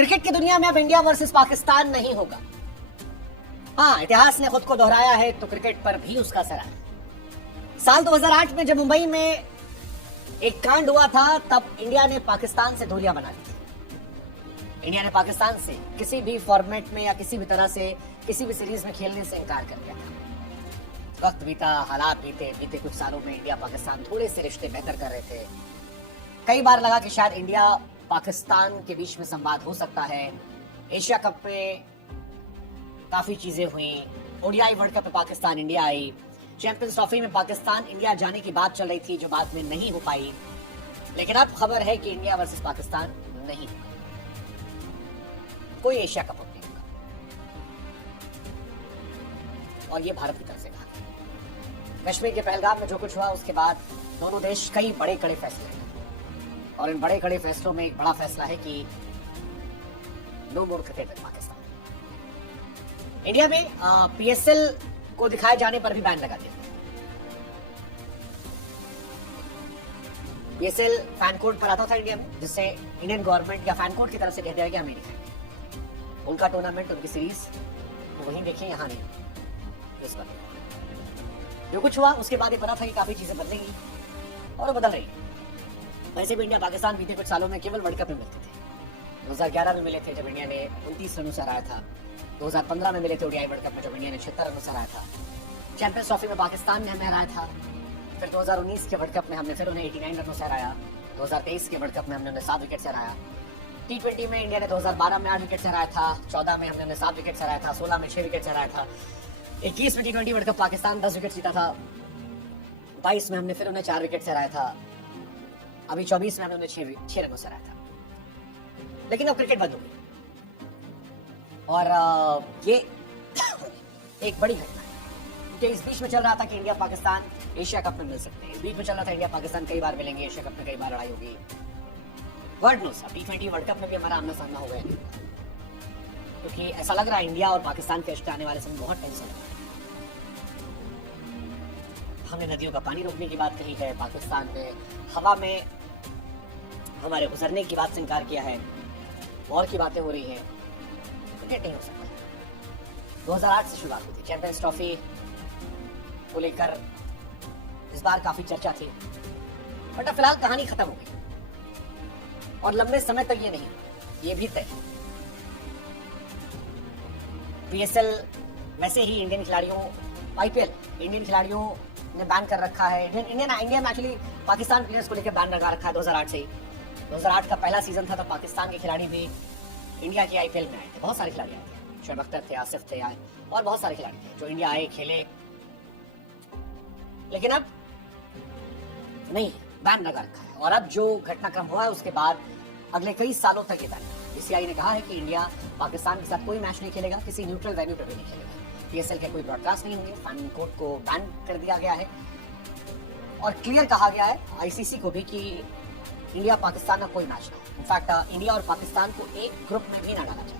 Cricket की दुनिया में अब इंडिया वर्सेस पाकिस्तान नहीं होगा। हाँ, इतिहास ने खुद को दोहराया है तो क्रिकेट पर भी उसका असर आया। साल 2008 में जब मुंबई में एक कांड हुआ था तब इंडिया ने पाकिस्तान से दूरियां बना ली थी। इंडिया ने पाकिस्तान से किसी भी फॉर्मेट में या किसी भी तरह से किसी भी सीरीज में खेलने से इनकार कर दिया था। वक्त बीता, हालात बीते कुछ सालों में इंडिया पाकिस्तान थोड़े से रिश्ते बेहतर कर रहे थे। कई बार लगा कि शायद इंडिया पाकिस्तान के बीच में संवाद हो सकता है। एशिया कप में काफी चीजें हुई, ओडीआई वर्ल्ड कप में Pakistan India I, champions trophy में पाकिस्तान इंडिया जाने की बात चल रही थी जो बाद में नहीं हो पाई। लेकिन अब खबर है कि इंडिया वर्सेस पाकिस्तान नहीं होगा, कोई एशिया कप नहीं होगा। और ये भारत की तरफ से कहा गया। कश्मीर के पहलगाम में जो कुछ हुआ उसके बाद दोनों देश कई बड़े कड़े फैसले लेंगे और इन बड़े कड़े फैसलों में एक बड़ा फैसला है कि no more cricket with Pakistan. India में पीएसएल को दिखाए जाने पर भी बैन लगा दिया। पीएसएल फैन कोड पर आता था इंडिया में, जिससे इंडियन गवर्नमेंट या फैन कोड की तरफ से कह दिया गया हमें दिखाएंगे उनका टूर्नामेंट, उनकी सीरीज तो वहीं देखें, यहाँ नहीं। इस पर जो कुछ हुआ उसके बाद ये पता था कि काफी चीजें बदलेंगी और वो बदल रही है। वैसे भी इंडिया पाकिस्तान बीते कुछ सालों में केवल वर्ल्ड कप में मिलते थे। 2011 में मिले थे जब इंडिया ने 29 रनों से हराया था। 2015 में मिले थे ओडीआई वर्ल्ड कप में जब इंडिया ने 76 रनों से हराया था। चैंपियंस ट्रॉफी में पाकिस्तान ने हमें हराया था। फिर 2019 के वर्ल्ड कप में हमने फिर उन्हें 89 रनों से हराया। 2023 के वर्ल्ड कप में हमने उन्हें 7 विकेट से हराया। T20 में इंडिया ने 2012 में 8 विकेट से हराया था। 14 में हमने उन्हें 7 विकेट से हराया था। 16 में 6 विकेट से हराया था। 21 में T20 world cup Pakistan 10 wicket जीता था। 22 में हमने फिर उन्हें 4 विकेट से हराया था। अभी 24 में हमने उन्हें 6 रनों से हराया था। लेकिन अब क्रिकेट बंद हो गई और ये एक बड़ी घटना है क्योंकि इस बीच में चल रहा था कि इंडिया पाकिस्तान एशिया कप में मिल सकते हैं। इस बीच में चल रहा था इंडिया पाकिस्तान कई बार मिलेंगे, एशिया कप में कई बार लड़ाई होगी। World nose T20 world cup में भी हमारा आमना सामना हो गया क्योंकि ऐसा लग रहा है इंडिया और पाकिस्तान के रिश्ते आने वाले समय बहुत टेंशन है। हमने नदियों का पानी रोकने की बात कही है, पाकिस्तान ने हवा में हमारे गुजरने की बात से इनकार किया है, वॉर की बातें हो रही हैं। क्रिकेट नहीं हो सकता। 2008 से शुरुआत हुई थी, चैंपियंस ट्रॉफी को लेकर इस बार काफी चर्चा थी, बट अब फिलहाल कहानी खत्म हो गई और लंबे समय तक ये नहीं, ये भी तय है। पीएसएल वैसे ही इंडियन खिलाड़ियों, आईपीएल इंडियन खिलाड़ियों ने बैन कर रखा है। इंडिया में एक्चुअली पाकिस्तान प्लेयर्स को लेकर बैन लगा रखा है 2008 से ही। 2008 का पहला सीजन था तो पाकिस्तान के खिलाड़ी भी इंडिया की आईपीएल में आए थे। बहुत सारे खिलाड़ी आए थे, शोएब अख्तर थे, आसिफ थे और बहुत सारे खिलाड़ी थे जो इंडिया आए, खेले। लेकिन अब नहीं, बैन लगा रखा है। और अब जो घटनाक्रम हुआ है उसके बाद अगले कई सालों तक ये बैन है। बीसीसीआई ने कहा है कि इंडिया पाकिस्तान के साथ कोई मैच नहीं खेलेगा, किसी न्यूट्रल वेन्यू पर भी नहीं खेलेगा। पीएसएल के कोई ब्रॉडकास्ट नहीं होंगे, फैन कोड को बैन कर दिया गया है और क्लियर कहा गया है आईसीसी को भी कि इंडिया पाकिस्तान का कोई मैच ना हो। इनफैक्ट इंडिया और पाकिस्तान को एक ग्रुप में भी ना डाला जाए।